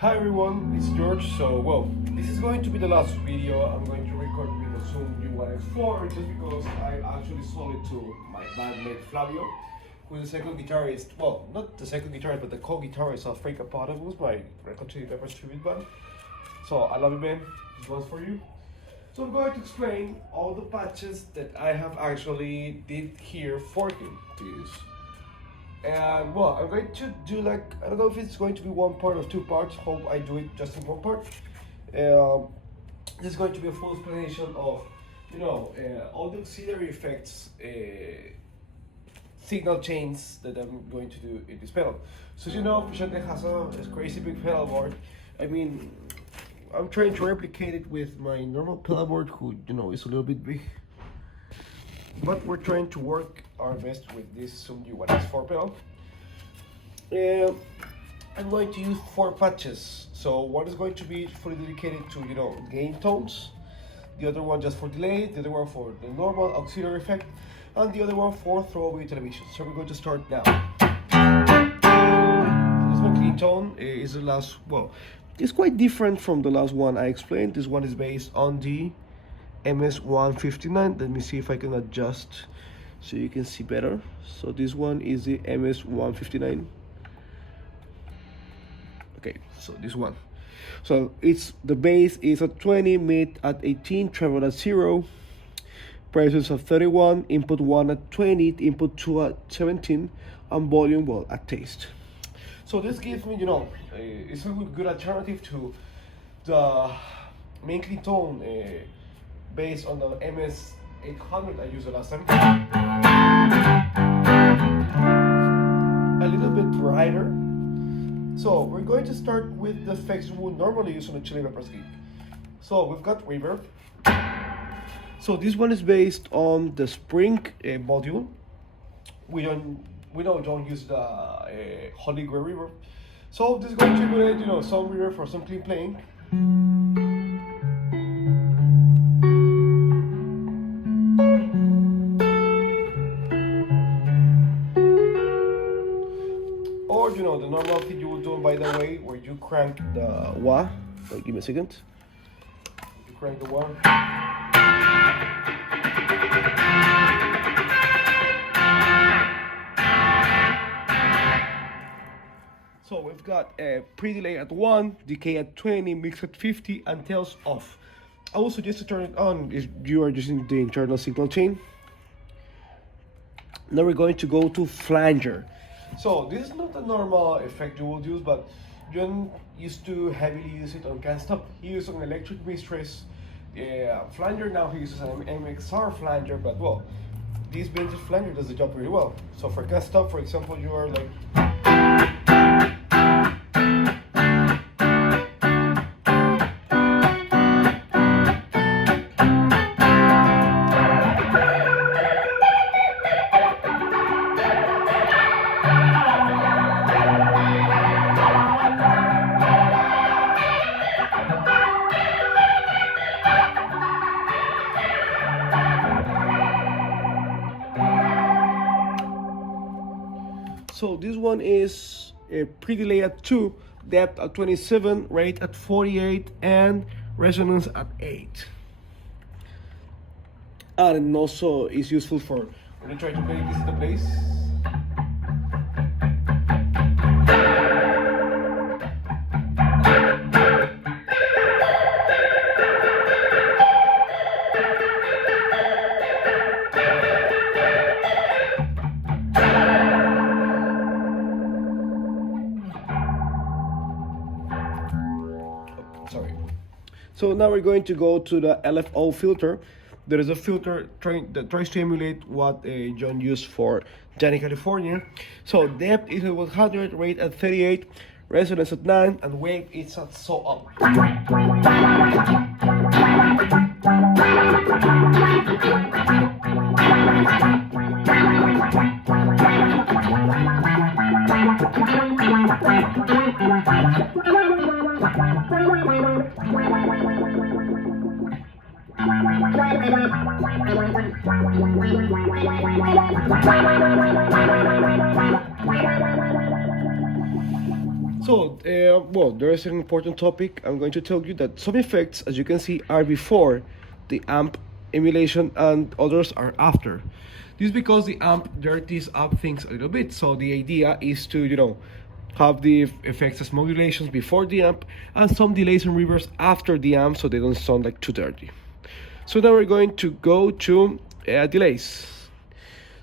Hi everyone, it's George. This is going to be the last video I'm going to record with the Zoom G1x4 just because I actually sold it to my bandmate Flavio, who is the second guitarist, well, not the second guitarist, but the co-guitarist of Freak Potables, my Record Chili Peppers tribute band. So I love you, man. This one's for you. So I'm going to explain all the patches that I have actually did here for him to use. And well, I'm going to do like, I don't know if it's going to be one part or two parts. Hope I do it just in one part. This is going to be a full explanation of, all the auxiliary effects, signal chains that I'm going to do in this pedal. So as you know, Frusciante has a crazy big pedal board. I mean, I'm trying to replicate it with my normal pedal board, who is a little bit big. But we're trying to work our best with this Zoom G1x4 pedal. I'm going to use 4 patches. So one is going to be fully dedicated to gain tones, the other one just for delay, the other one for the normal auxiliary effect, and the other one for throwaway television. So we're going to start now. This one clean tone is the last. Well, it's quite different from the last one I explained. This one is based on the MS-159. Let me see if I can adjust so you can see better. So this one is the MS-159. Okay, so this one. So it's the bass is at 20, mid at 18, treble at 0, presence at 31, input 1 at 20, input 2 at 17, and volume, well, at taste. So this gives me, it's a good alternative to the main clean tone based on the MS-800 I used the last time. A little bit brighter. So we're going to start with the effects we would normally use on a Chili Peppers gig. So we've got reverb. So this one is based on the Spring module. We don't use the Holy Grail reverb. So this is going to emulate, some reverb for some clean playing. Or the normal thing you would do, by the way, where you crank the wah. Wait, give me a second. You crank the wah. So we've got a pre-delay at 1, decay at 20, mix at 50, and tails off. I will suggest to turn it on if you are using the internal signal chain. Now we're going to go to flanger. So this is not a normal effect you would use, but John used to heavily use it on Can't Stop. He used an electric mistress flanger. Now he uses an MXR flanger, but well, this vintage flanger does the job really well. So for Can't Stop, for example, you are like. So this one is a pre-delay at 2, depth at 27, rate at 48, and resonance at 8. And also is useful for when you try to play this in the bass. Sorry. So now we're going to go to the LFO filter. There is a filter that tries to emulate what John used for Johnny California. So depth is at 100, rate at 38, resonance at 9, and wave is at so up. So, well, there is an important topic. I'm going to tell you that some effects, as you can see, are before the amp emulation and others are after. This is because the amp dirties up things a little bit. So the idea is to, have the effects as modulations before the amp and some delays and reverbs after the amp so they don't sound like too dirty. So now we're going to go to delays.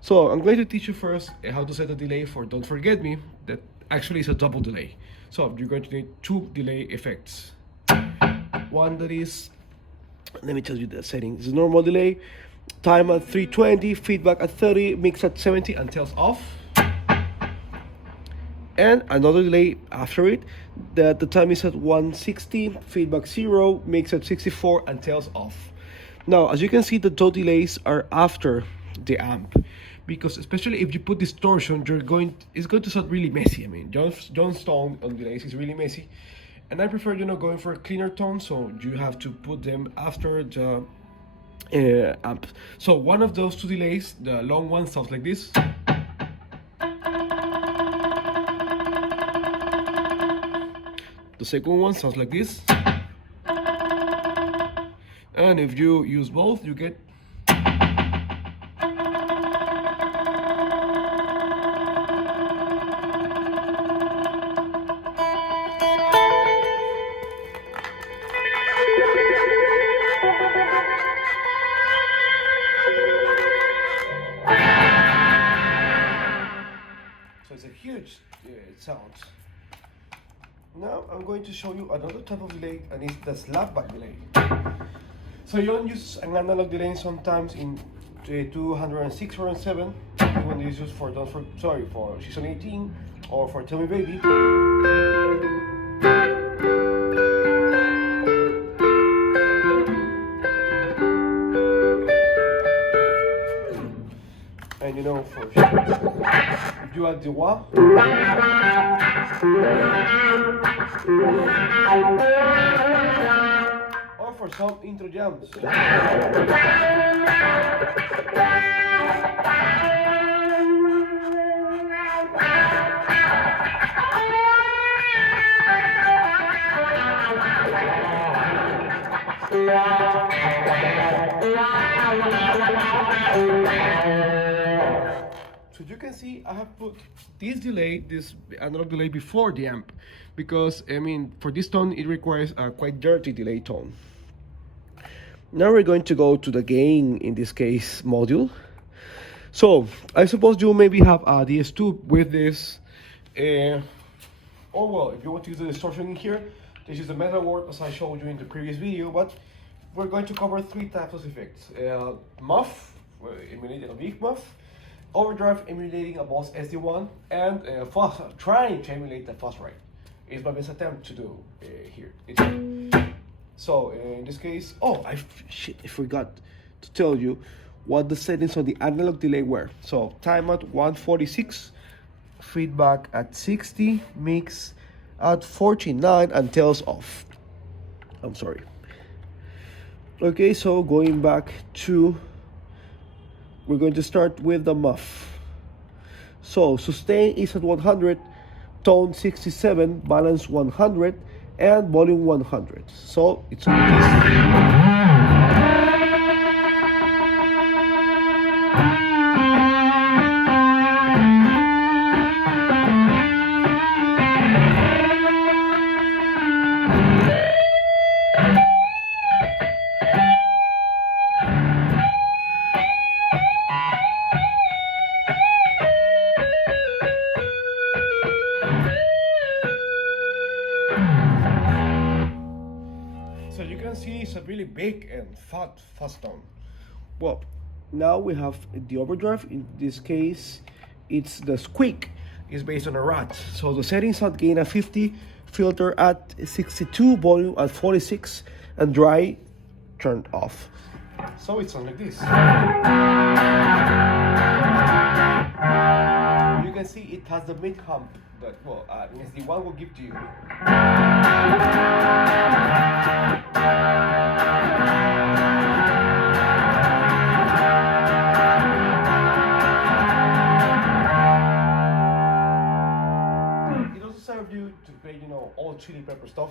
So I'm going to teach you first how to set a delay for Don't Forget Me. That actually is a double delay. So you're going to need two delay effects. One that is, let me tell you the settings. This is normal delay, time at 320, feedback at 30, mix at 70 and tails off. And another delay after it, that the time is at 160, feedback 0, mix at 64 and tails off. Now, as you can see, the two delays are after the amp, because especially if you put distortion, it's going to sound really messy. I mean, John's tone on delays is really messy, and I prefer going for a cleaner tone, so you have to put them after the amp. So one of those two delays, the long one, sounds like this. The second one sounds like this. And if you use both, you get. So it's a huge sound. Now I'm going to show you another type of delay, and it's the slapback delay. So you don't use an analog delay sometimes in 206 or 7 when it's used for for Season 18 or for Tell Me Baby. And for you add the wah. Or for some intro jams. So you can see I have put this analog delay before the amp, because I mean for this tone it requires a quite dirty delay tone. Now we're going to go to the gain, in this case, module. So I suppose you maybe have a DS2 with this, or well, if you want to use the distortion in here, this is the metal word as I showed you in the previous video, but we're going to cover three types of effects. Muff, emulating a big muff, overdrive emulating a Boss SD1, and trying to emulate the fuzz ride. It's my best attempt to do here. So in this case, I forgot to tell you what the settings on the analog delay were. So time at 146, feedback at 60, mix at 49, and tails off. I'm sorry. Okay, so going back to, we're going to start with the muff. So sustain is at 100, tone 67, balance 100, and volume 100. So it's like this. So you can see it's a really big and fast tone. Well, now we have the overdrive. In this case, it's the squeak. It's based on a rat. So the settings at gain at 50, filter at 62, volume at 46, and dry turned off. So it sounds like this. You can see it has the mid hump that, well, SD1 will give to you. It also serves you to play Hot Chili Pepper stuff.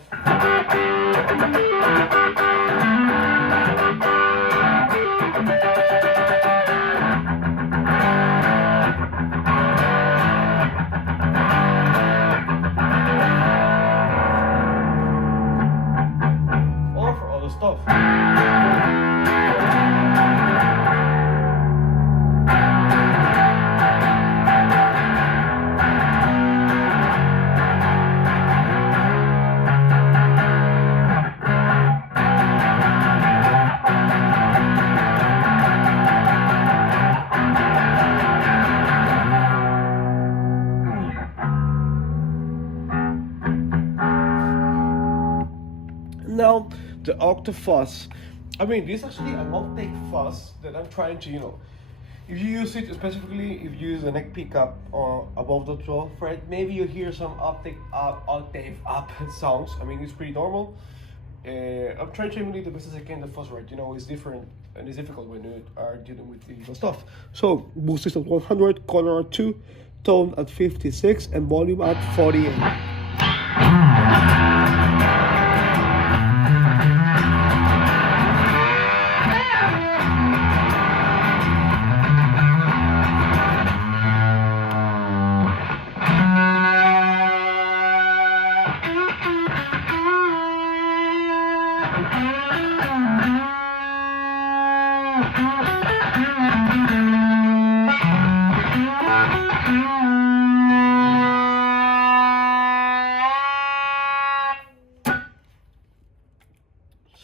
Or for other stuff. Now, the octave fuzz. I mean, this is actually an octave fuzz that I'm trying to, if you use it, specifically if you use the neck pickup or above the 12th fret, maybe you hear some octave up sounds. I mean, it's pretty normal. I'm trying to emulate the best as I can the fuzz rate. It's different and it's difficult when you are dealing with the stuff. So, boost is at 100, color at 2, tone at 56, and volume at 48.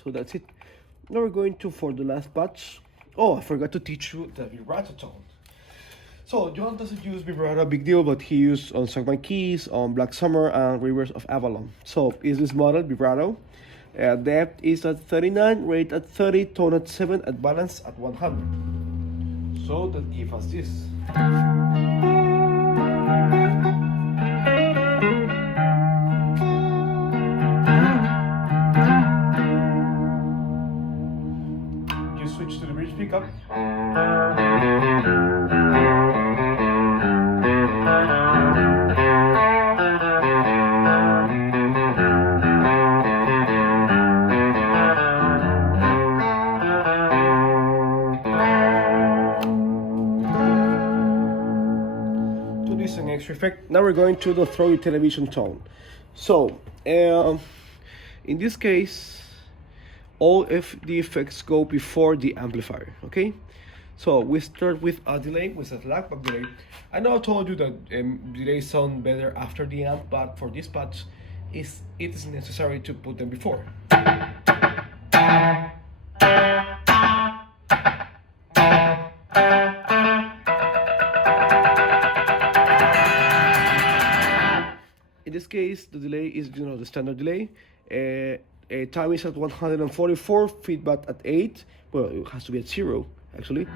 So that's it. Now we're going to for the last patch. Oh, I forgot to teach you the vibrato tone. So John doesn't use vibrato, big deal, but he used on Suck My Keys, on Black Summer, and Rivers of Avalon. So is this model vibrato? Depth is at 39, rate at 30, tone at 7, and balance at 100. So that gives us this. You switch to the bridge pickup. An extra effect. Now we're going to the throw your television tone. So in this case, all of the effects go before the amplifier. Okay, so we start with a delay, with a slackback delay. I know I told you that delays sound better after the amp, but for this patch it is necessary to put them before. In this case, the delay is the standard delay. Time is at 144, feedback at 8. Well, it has to be at 0 actually.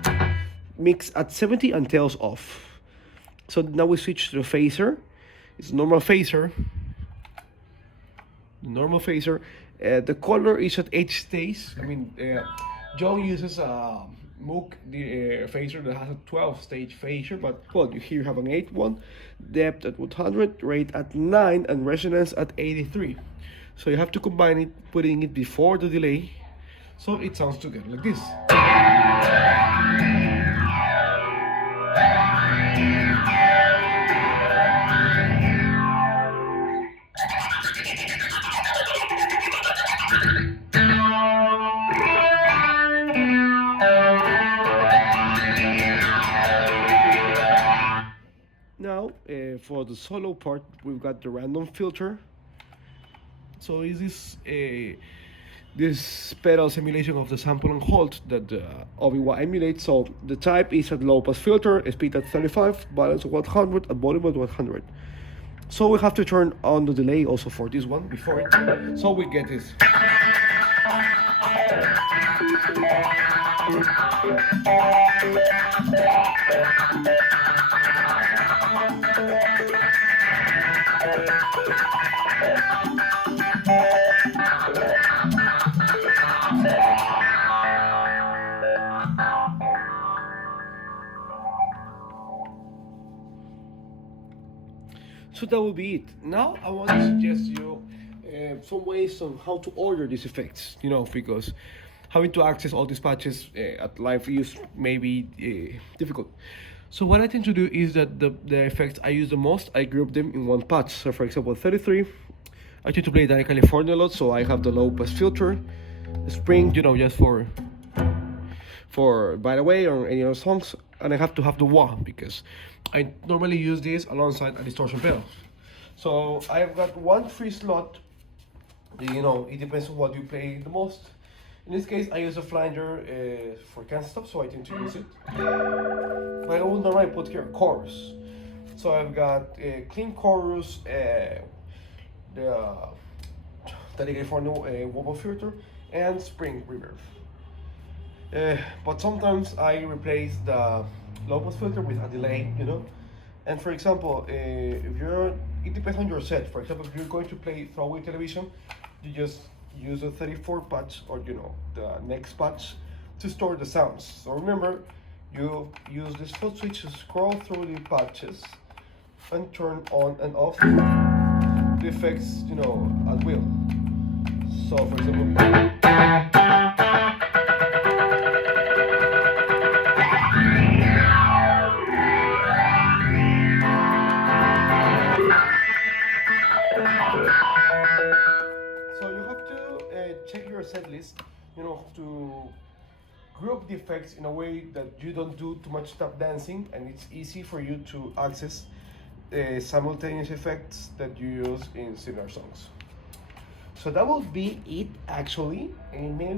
Mix at 70 and tails off. So now we switch to the phaser. It's normal phaser. Normal phaser. The color is at 8 stays. I mean, Joe uses a Moog phaser that has a 12-stage phaser, but well, here you have an 8 one. Depth at 100, rate at 9, and resonance at 83. So you have to combine it, putting it before the delay, so it sounds together like this. Now, for the solo part, we've got the random filter. So is this pedal simulation of the sample and hold that the OB1 emulates. So the type is a low pass filter, speed at 35, balance at 100, and volume at 100. So we have to turn on the delay also for this one before it. So we get this. So that will be it. Now I want to suggest you some ways on how to order these effects, you know, because having to access all these patches at live use may be difficult. So what I tend to do is that the effects I use the most, I group them in one patch. So for example, 33, I tend to play that in California a lot, so I have the low pass filter, the spring, you know, just for By the Way or any other songs, and I have to have the wah because I normally use this alongside a distortion pedal. So I've got one free slot. You know, it depends on what you play the most. In this case, I use a flanger for can't stop, so I tend to use it. But I would normally put here chorus. So I've got a clean chorus, the California wobble filter, and spring reverb. But sometimes I replace the low pass filter with a delay, you know. And for example, it depends on your set. For example, if you're going to play throwaway television, you just use a 34 patch or, you know, the next patch to store the sounds. So remember, you use this foot switch to scroll through the patches and turn on and off the effects, you know, at will. So for example, check your set list, you know, to group the effects in a way that you don't do too much tap dancing, and it's easy for you to access simultaneous effects that you use in similar songs. So that will be it actually, and maybe